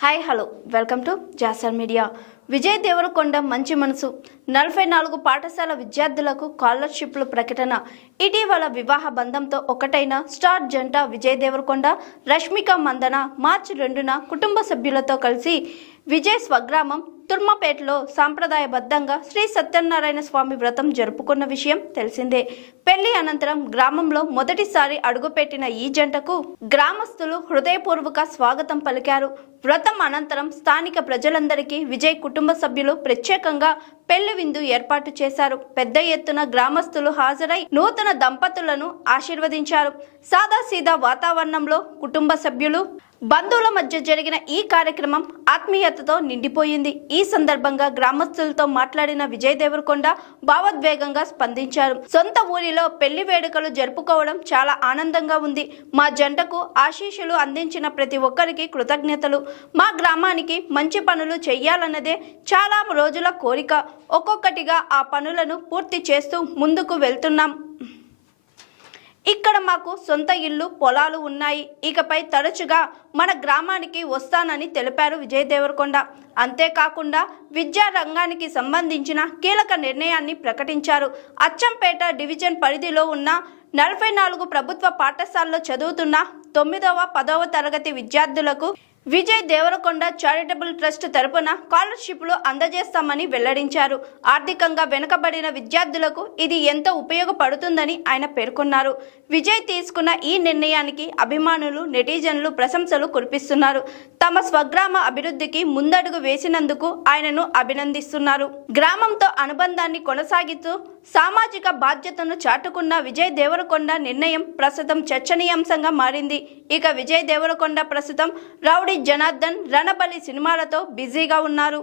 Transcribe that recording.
Hi hello welcome to Jasar media. Vijay Devarakonda మంచి మనసు 44 పాఠశాల విద్యార్థులకు స్కాలర్షిప్ల ప్రకటన. ఇటీవల వివాహ బంధంతో ఒకటైన స్టార్ జంట విజయ్ దేవరకొండ, రష్మిక మందన మార్చి 2న కుటుంబ సభ్యులతో కలిసి విజయ్ స్వగ్రామం తుర్మపేటలో సాంప్రదాయబద్ధంగా శ్రీ సత్యనారాయణ స్వామి వ్రతం జరుపుకున్న విషయం తెలిసిందే. పెళ్లి అనంతరం గ్రామంలో మొదటిసారి అడుగుపెట్టిన ఈ జంటకు గ్రామస్తులు హృదయపూర్వక స్వాగతం పలికారు. వ్రతం అనంతరం స్థానిక ప్రజలందరికీ విజయ్ కుటుంబ సభ్యులు ప్రత్యేకంగా పెళ్లి విందు ఏర్పాటు చేశారు. పెద్ద ఎత్తున గ్రామస్తులు హాజరై నూతన దంపతులను ఆశీర్వదించారు. సాదాసీదా వాతావరణంలో కుటుంబ సభ్యులు, బంధువుల మధ్య జరిగిన ఈ కార్యక్రమం ఆత్మీయతతో నిండిపోయింది. ఈ సందర్భంగా గ్రామస్తులతో మాట్లాడిన విజయ్ దేవరకొండ భావోద్వేగంగా స్పందించారు. సొంత ఊరిలో పెళ్లి వేడుకలు జరుపుకోవడం చాలా ఆనందంగా ఉంది. మా జంటకు ఆశీస్సులు అందించిన ప్రతి ఒక్కరికి కృతజ్ఞతలు. మా గ్రామానికి మంచి పనులు చేయాలన్నదే చాలా రోజుల కోరిక. ఒక్కొక్కటిగా ఆ పనులను పూర్తి చేస్తూ ముందుకు వెళ్తున్నాం. ఇక్కడ మాకు సొంత ఇల్లు, పొలాలు ఉన్నాయి. ఇకపై తరచుగా మన గ్రామానికి వస్తానని తెలిపారు విజయ్ దేవరకొండ. అంతేకాకుండా విద్యా రంగానికి సంబంధించిన కీలక నిర్ణయాన్ని ప్రకటించారు. అచ్చంపేట డివిజన్ పరిధిలో ఉన్న 44 ప్రభుత్వ పాఠశాలలో చదువుతున్న 9వ, 10వ తరగతి విద్యార్థులకు విజయ్ దేవరకొండ చారిటబుల్ ట్రస్ట్ తరపున స్కాలర్షిప్లు అందజేస్తామని వెల్లడించారు. ఆర్థికంగా వెనుకబడిన విద్యార్థులకు ఇది ఎంతో ఉపయోగపడుతుందని ఆయన పేర్కొన్నారు. విజయ్ తీసుకున్న ఈ నిర్ణయానికి అభిమానులు, నెటిజన్లు ప్రశంసలు కురిపిస్తున్నారు. తమ స్వగ్రామ అభివృద్ధికి ముందడుగు వేసినందుకు ఆయనను అభినందిస్తున్నారు. గ్రామంతో అనుబంధాన్ని కొనసాగిస్తూ సామాజిక బాధ్యతను చాటుకున్న విజయ్ దేవరకొండ నిర్ణయం ప్రస్తుతం చర్చనీయాంశంగా మారింది. ఇక విజయ్ దేవరకొండ ప్రస్తుతం రౌడీ జనార్దన్, రణబలి సినిమాలతో బిజీగా ఉన్నారు.